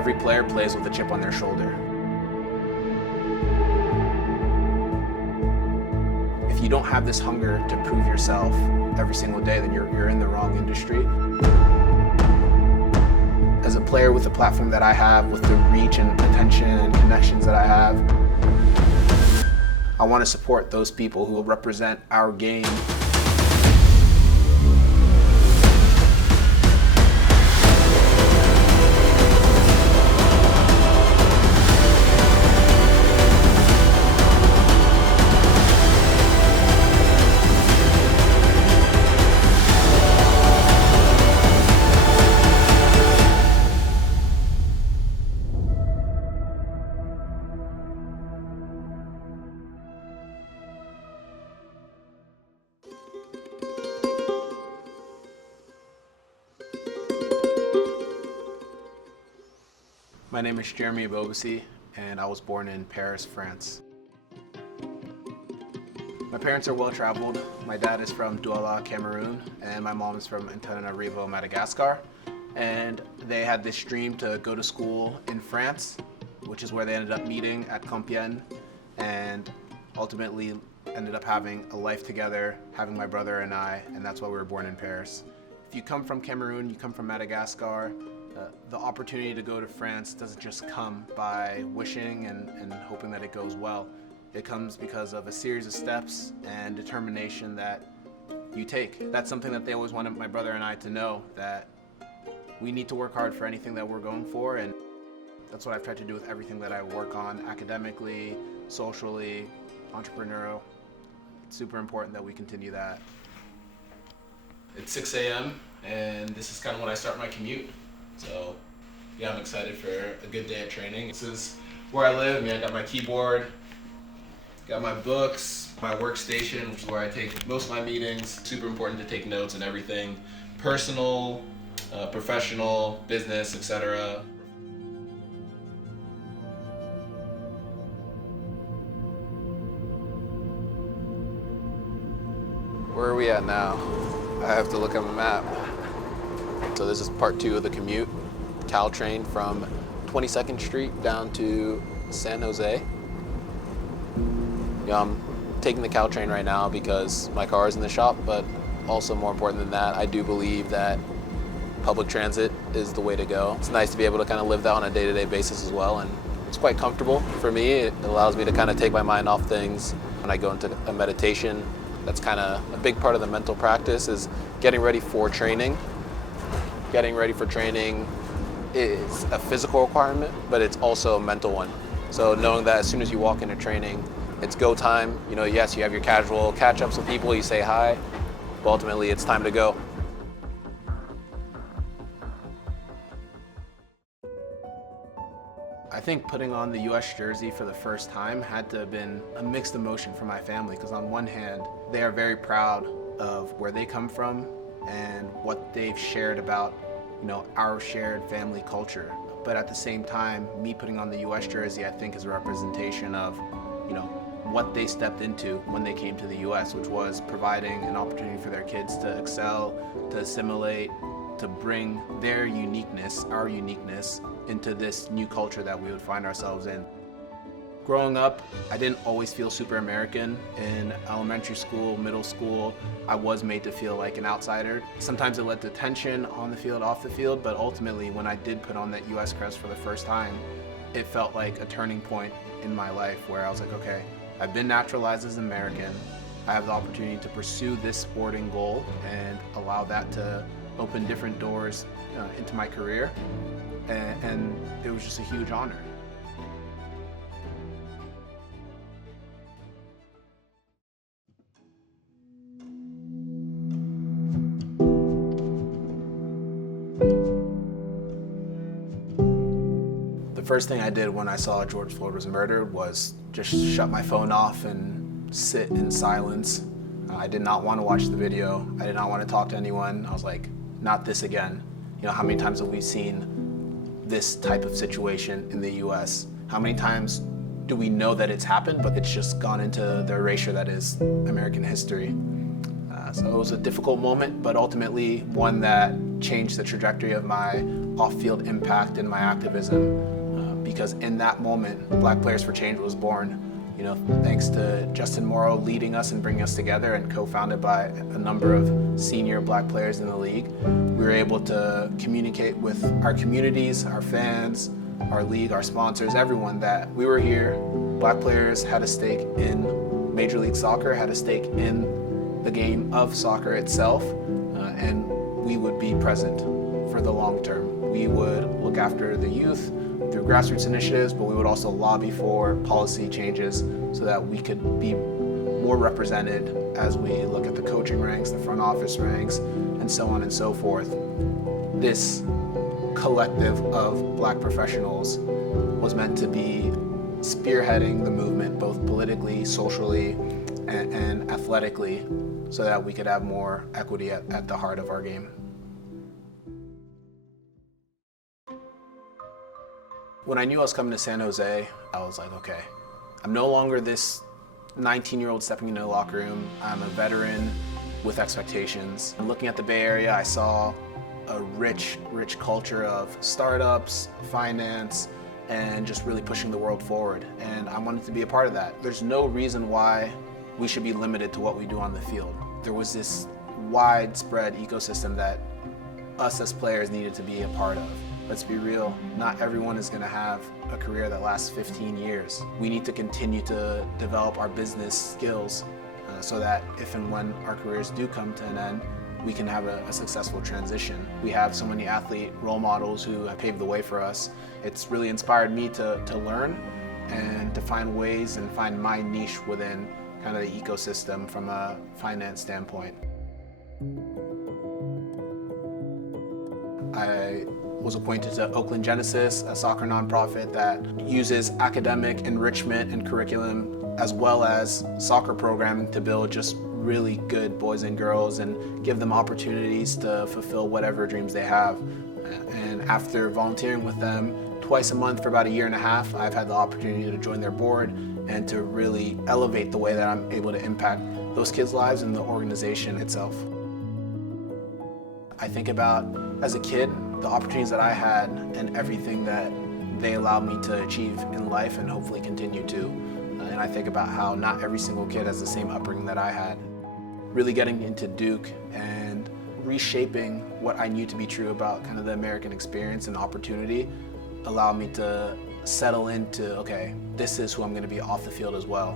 Every player plays with a chip on their shoulder. If you don't have this hunger to prove yourself every single day, then you're in the wrong industry. As a player with the platform that I have, with the reach and attention and connections that I have, I want to support those people who will represent our game. My name is Jeremy Ebobisse, and I was born in Paris, France. My parents are well-traveled. My dad is from Douala, Cameroon, and my mom is from Antananarivo, Madagascar. And they had this dream to go to school in France, which is where they ended up meeting at Compiègne, and ultimately ended up having a life together, having my brother and I, and that's why we were born in Paris. If you come from Cameroon, you come from Madagascar, the opportunity to go to France doesn't just come by wishing and hoping that it goes well. It comes because of a series of steps and determination that you take. That's something that they always wanted my brother and I to know, that we need to work hard for anything that we're going for, and that's what I've tried to do with everything that I work on, academically, socially, entrepreneurial. It's super important that we continue that. It's 6 a.m. and this is kind of when I start my commute. So yeah, I'm excited for a good day at training. This is where I live. I got my keyboard, got my books, my workstation, which is where I take most of my meetings. Super important to take notes and everything, personal, professional, business, etc. Where are we at now? I have to look at my map. So this is part 2 of the commute. Caltrain from 22nd Street down to San Jose. I'm taking the Caltrain right now because my car is in the shop, but also more important than that, I do believe that public transit is the way to go. It's nice to be able to kind of live that on a day-to-day basis as well, and it's quite comfortable for me. It allows me to kind of take my mind off things. When I go into a meditation, that's kind of a big part of the mental practice, is getting ready for training. Getting ready for training is a physical requirement, but it's also a mental one. So knowing that as soon as you walk into training, it's go time. Yes, you have your casual catch-ups with people, you say hi, but ultimately it's time to go. I think putting on the US jersey for the first time had to have been a mixed emotion for my family, because on one hand, they are very proud of where they come from and what they've shared about, our shared family culture. But at the same time, me putting on the US jersey, I think is a representation of, what they stepped into when they came to the US, which was providing an opportunity for their kids to excel, to assimilate, to bring their uniqueness, our uniqueness, into this new culture that we would find ourselves in. Growing up, I didn't always feel super American. In elementary school, middle school, I was made to feel like an outsider. Sometimes it led to tension on the field, off the field, but ultimately when I did put on that US crest for the first time, it felt like a turning point in my life where I was like, okay, I've been naturalized as an American. I have the opportunity to pursue this sporting goal and allow that to open different doors into my career, and it was just a huge honor. The first thing I did when I saw George Floyd was murdered was just shut my phone off and sit in silence. I did not want to watch the video. I did not want to talk to anyone. I was like, not this again. How many times have we seen this type of situation in the US? How many times do we know that it's happened, but it's just gone into the erasure that is American history? So it was a difficult moment, but ultimately one that changed the trajectory of my off-field impact in my activism, because in that moment, Black Players for Change was born. You know, thanks to Justin Morrow leading us and bringing us together, and co-founded by a number of senior Black players in the league, we were able to communicate with our communities, our fans, our league, our sponsors, everyone, that we were here. Black players had a stake in Major League Soccer, had a stake in the game of soccer itself, and we would be present for the long term. We would look after the youth through grassroots initiatives, but we would also lobby for policy changes so that we could be more represented as we look at the coaching ranks, the front office ranks, and so on and so forth. This collective of Black professionals was meant to be spearheading the movement, both politically, socially, and athletically, so that we could have more equity at the heart of our game. When I knew I was coming to San Jose, I was like, okay, I'm no longer this 19-year-old stepping into the locker room. I'm a veteran with expectations. And looking at the Bay Area, I saw a rich culture of startups, finance, and just really pushing the world forward. And I wanted to be a part of that. There's no reason why we should be limited to what we do on the field. There was this widespread ecosystem that us as players needed to be a part of. Let's be real, not everyone is going to have a career that lasts 15 years. We need to continue to develop our business skills so that if and when our careers do come to an end, we can have a successful transition. We have so many athlete role models who have paved the way for us. It's really inspired me to learn and to find ways and find my niche within kind of the ecosystem from a finance standpoint. I was appointed to Oakland Genesis, a soccer nonprofit that uses academic enrichment and curriculum as well as soccer programming to build just really good boys and girls and give them opportunities to fulfill whatever dreams they have. And after volunteering with them twice a month for about a year and a half, I've had the opportunity to join their board and to really elevate the way that I'm able to impact those kids' lives and the organization itself. I think about, as a kid, the opportunities that I had and everything that they allowed me to achieve in life and hopefully continue to. And I think about how not every single kid has the same upbringing that I had. Really getting into Duke and reshaping what I knew to be true about kind of the American experience and opportunity allowed me to settle into, okay, this is who I'm going to be off the field as well.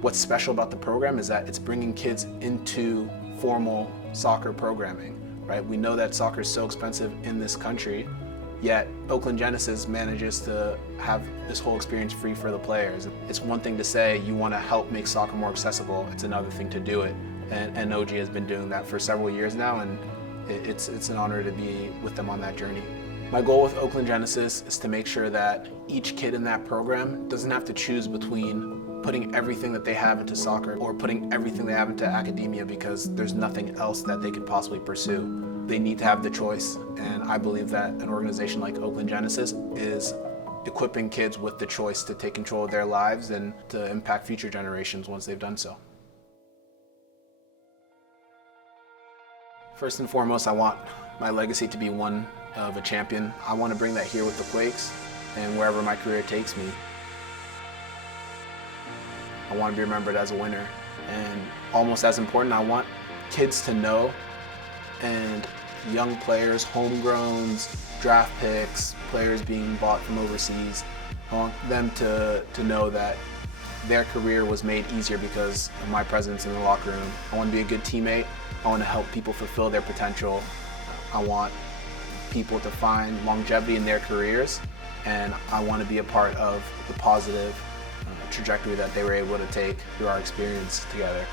What's special about the program is that it's bringing kids into formal soccer programming, right? We know that soccer is so expensive in this country, yet Oakland Genesis manages to have this whole experience free for the players. It's one thing to say you want to help make soccer more accessible, it's another thing to do it. And OG has been doing that for several years now, and it's an honor to be with them on that journey. My goal with Oakland Genesis is to make sure that each kid in that program doesn't have to choose between putting everything that they have into soccer or putting everything they have into academia because there's nothing else that they could possibly pursue. They need to have the choice, and I believe that an organization like Oakland Genesis is equipping kids with the choice to take control of their lives and to impact future generations once they've done so. First and foremost, I want my legacy to be one of a champion. I want to bring that here with the Quakes and wherever my career takes me. I want to be remembered as a winner. And almost as important, I want kids to know, and young players, homegrowns, draft picks, players being bought from overseas, I want them to know that their career was made easier because of my presence in the locker room. I want to be a good teammate. I want to help people fulfill their potential. I want people to find longevity in their careers, and I want to be a part of the positive trajectory that they were able to take through our experience together.